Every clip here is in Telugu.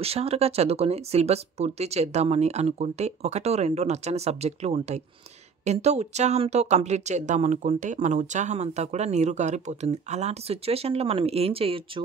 హుషారుగా చదువుకొని సిలబస్ పూర్తి చేద్దామని అనుకుంటే ఒకటో రెండో నచ్చని సబ్జెక్టులు ఉంటాయి. ఎంతో ఉత్సాహంతో కంప్లీట్ చేద్దాం అనుకుంటే మన ఉత్సాహం అంతా కూడా నీరు గారిపోతుంది. అలాంటి సిచ్యువేషన్లో మనం ఏం చేయొచ్చు?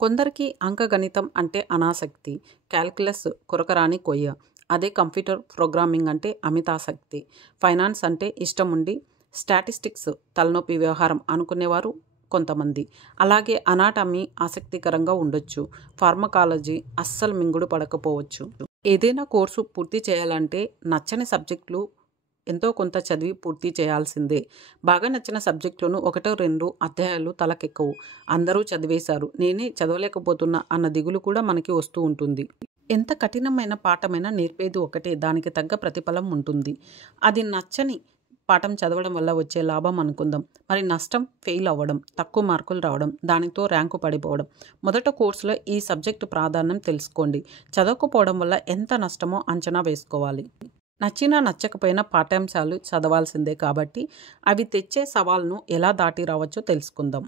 కొందరికి అంకగణితం అంటే అనాసక్తి, క్యాల్కులస్ కొరకరాని కొయ్య. అదే కంప్యూటర్ ప్రోగ్రామింగ్ అంటే అమితాసక్తి, ఫైనాన్స్ అంటే ఇష్టం ఉండి స్టాటిస్టిక్స్ తలనొప్పి వ్యవహారం అనుకునేవారు కొంతమంది. అలాగే అనాటమీ ఆసక్తికరంగా ఉండొచ్చు, ఫార్మకాలజీ అస్సలు మింగుడు పడకపోవచ్చు. ఏదైనా కోర్సు పూర్తి చేయాలంటే నచ్చని సబ్జెక్టులు ఎంతో కొంత చదివి పూర్తి చేయాల్సిందే. బాగా నచ్చిన సబ్జెక్టులను ఒకటో రెండు అధ్యాయాలు తలకెక్కవు. అందరూ చదివేశారు, నేనే చదవలేకపోతున్నా అన్న దిగులు కూడా మనకి వస్తూ ఉంటుంది. ఎంత కఠినమైన పాఠమైనా నేర్పేది ఒకటే, దానికి తగ్గ ప్రతిఫలం ఉంటుంది. అది నచ్చని పాఠం చదవడం వల్ల వచ్చే లాభం అనుకుందాం. మరి నష్టం ఫెయిల్ అవ్వడం, తక్కువ మార్కులు రావడం, దానితో ర్యాంకు పడిపోవడం. మొదట కోర్సులో ఈ సబ్జెక్టు ప్రాధాన్యం తెలుసుకోండి. చదవకపోవడం వల్ల ఎంత నష్టమో అంచనా వేసుకోవాలి. నచ్చినా నచ్చకపోయినా పాఠ్యాంశాలు చదవాల్సిందే కాబట్టి అవి తెచ్చే సవాల్ను ఎలా దాటి రావచ్చో తెలుసుకుందాం.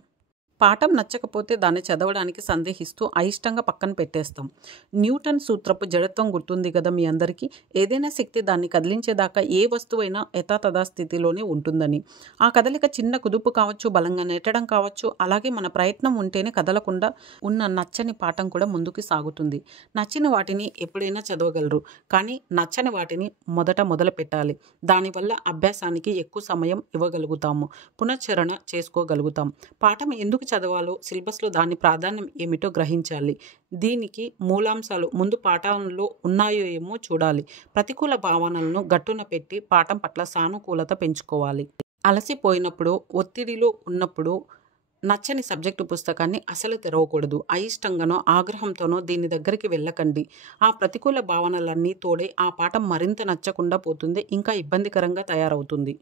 పాఠం నచ్చకపోతే దాన్ని చదవడానికి సందేహిస్తూ అయిష్టంగా పక్కన పెట్టేస్తాం. న్యూటన్ సూత్రపు జడత్వం గుర్తుంది కదా మీ అందరికీ? ఏదైనా శక్తి దాన్ని కదిలించేదాకా ఏ వస్తువైనా యథాతథ స్థితిలోనే ఉంటుందని. ఆ కదలిక చిన్న కుదుపు కావచ్చు, బలంగా నెట్టడం కావచ్చు. అలాగే మన ప్రయత్నం ఉంటేనే కదలకుండా ఉన్న నచ్చని పాఠం కూడా ముందుకు సాగుతుంది. నచ్చిన వాటిని ఎప్పుడైనా చదవగలరు, కానీ నచ్చని వాటిని మొదలు పెట్టాలి. దానివల్ల అభ్యాసానికి ఎక్కువ సమయం ఇవ్వగలుగుతాము, పునశ్చరణ చేసుకోగలుగుతాం. పాఠం ఎందుకు చదవాలో, సిలబస్లో దాని ప్రాధాన్యం ఏమిటో గ్రహించాలి. దీనికి మూలాంశాలు ముందు పాఠంలో ఉన్నాయో ఏమో చూడాలి. ప్రతికూల భావనలను గట్టున పెట్టి పాఠం పట్ల సానుకూలత పెంచుకోవాలి. అలసిపోయినప్పుడు, ఒత్తిడిలో ఉన్నప్పుడు నచ్చని సబ్జెక్టు పుస్తకాన్ని అసలు తెరవకూడదు. అయిష్టంగానో ఆగ్రహంతోనో దీని దగ్గరికి వెళ్ళకండి. ఆ ప్రతికూల భావనలన్నీ తోడే ఆ పాఠం మరింత నచ్చకుండా పోతుంది, ఇంకా ఇబ్బందికరంగా తయారవుతుంది.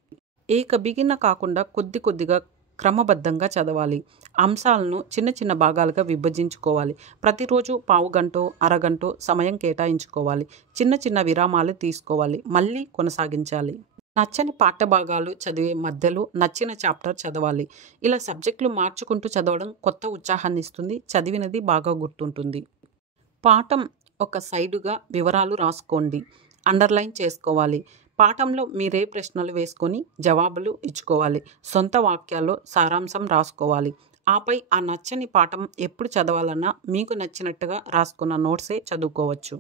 ఏక బిగిన కాకుండా కొద్దిగా క్రమబద్ధంగా చదవాలి. అంశాలను చిన్న చిన్న భాగాలుగా విభజించుకోవాలి. ప్రతిరోజు పావుగంటో అరగంటో సమయం కేటాయించుకోవాలి. చిన్న చిన్న విరామాలు తీసుకోవాలి, మళ్ళీ కొనసాగించాలి. నచ్చని పాఠ్యభాగాలు చదివే మధ్యలో నచ్చిన చాప్టర్ చదవాలి. ఇలా సబ్జెక్టులు మార్చుకుంటూ చదవడం కొత్త ఉత్సాహాన్ని ఇస్తుంది, చదివినది బాగా గుర్తుంటుంది. పాఠం ఒక సైడుగా వివరాలు రాసుకోండి, అండర్లైన్ చేసుకోవాలి. పాఠంలో మీరే ప్రశ్నలు వేసుకొని జవాబులు ఇచ్చుకోవాలి. సొంత వాక్యాల్లో సారాంశం రాసుకోవాలి. ఆపై ఆ నచ్చని పాఠం ఎప్పుడు చదవాలన్నా మీకు నచ్చినట్టుగా రాసుకున్న నోట్సే చదువుకోవచ్చు.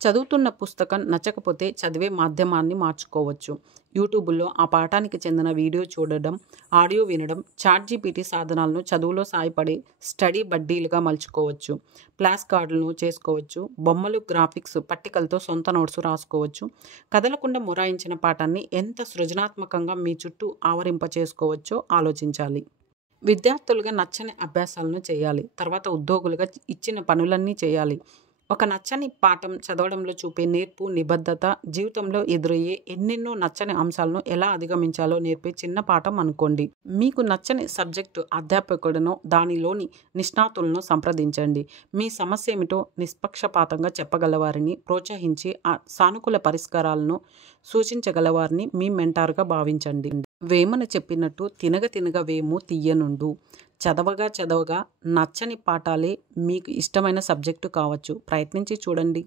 చదువుతున్న పుస్తకం నచ్చకపోతే చదివే మాధ్యమాన్ని మార్చుకోవచ్చు. యూట్యూబ్లో ఆ పాఠానికి చెందిన వీడియో చూడడం, ఆడియో వినడం, చాట్‌జీపీటీ సాధనాలను చదువులో సాయపడే స్టడీ బడ్డీలుగా మలుచుకోవచ్చు. ఫ్లాష్ కార్డులను చేసుకోవచ్చు. బొమ్మలు, గ్రాఫిక్స్, పట్టికలతో సొంత నోట్స్ రాసుకోవచ్చు. కదలకుండా మొరాయించిన పాఠాన్ని ఎంత సృజనాత్మకంగా మీ చుట్టూ ఆవరింప చేసుకోవచ్చో ఆలోచించాలి. విద్యార్థులుగా నచ్చని అభ్యాసాలను చేయాలి. తర్వాత ఉద్యోగులుగా ఇచ్చిన పనులన్నీ చేయాలి. ఒక నచ్చని పాఠం చదవడంలో చూపే నేర్పు, నిబద్ధత జీవితంలో ఎదురయ్యే ఎన్నెన్నో నచ్చని అంశాలను ఎలా అధిగమించాలో నేర్పే చిన్న పాఠం అనుకోండి. మీకు నచ్చని సబ్జెక్టు అధ్యాపకుడినో దానిలోని నిష్ణాతులను సంప్రదించండి. మీ సమస్య ఏమిటో నిష్పక్షపాతంగా చెప్పగలవారిని ప్రోత్సహించి ఆ సానుకూల పరిష్కారాలను సూచించగలవారిని మీ మెంటార్గా భావించండి. వేమన చెప్పినట్టు తినగ వేము తీయనుండు. చదవగా నచ్చని పాఠాలే మీకు ఇష్టమైన సబ్జెక్టు కావచ్చు. ప్రయత్నించి చూడండి.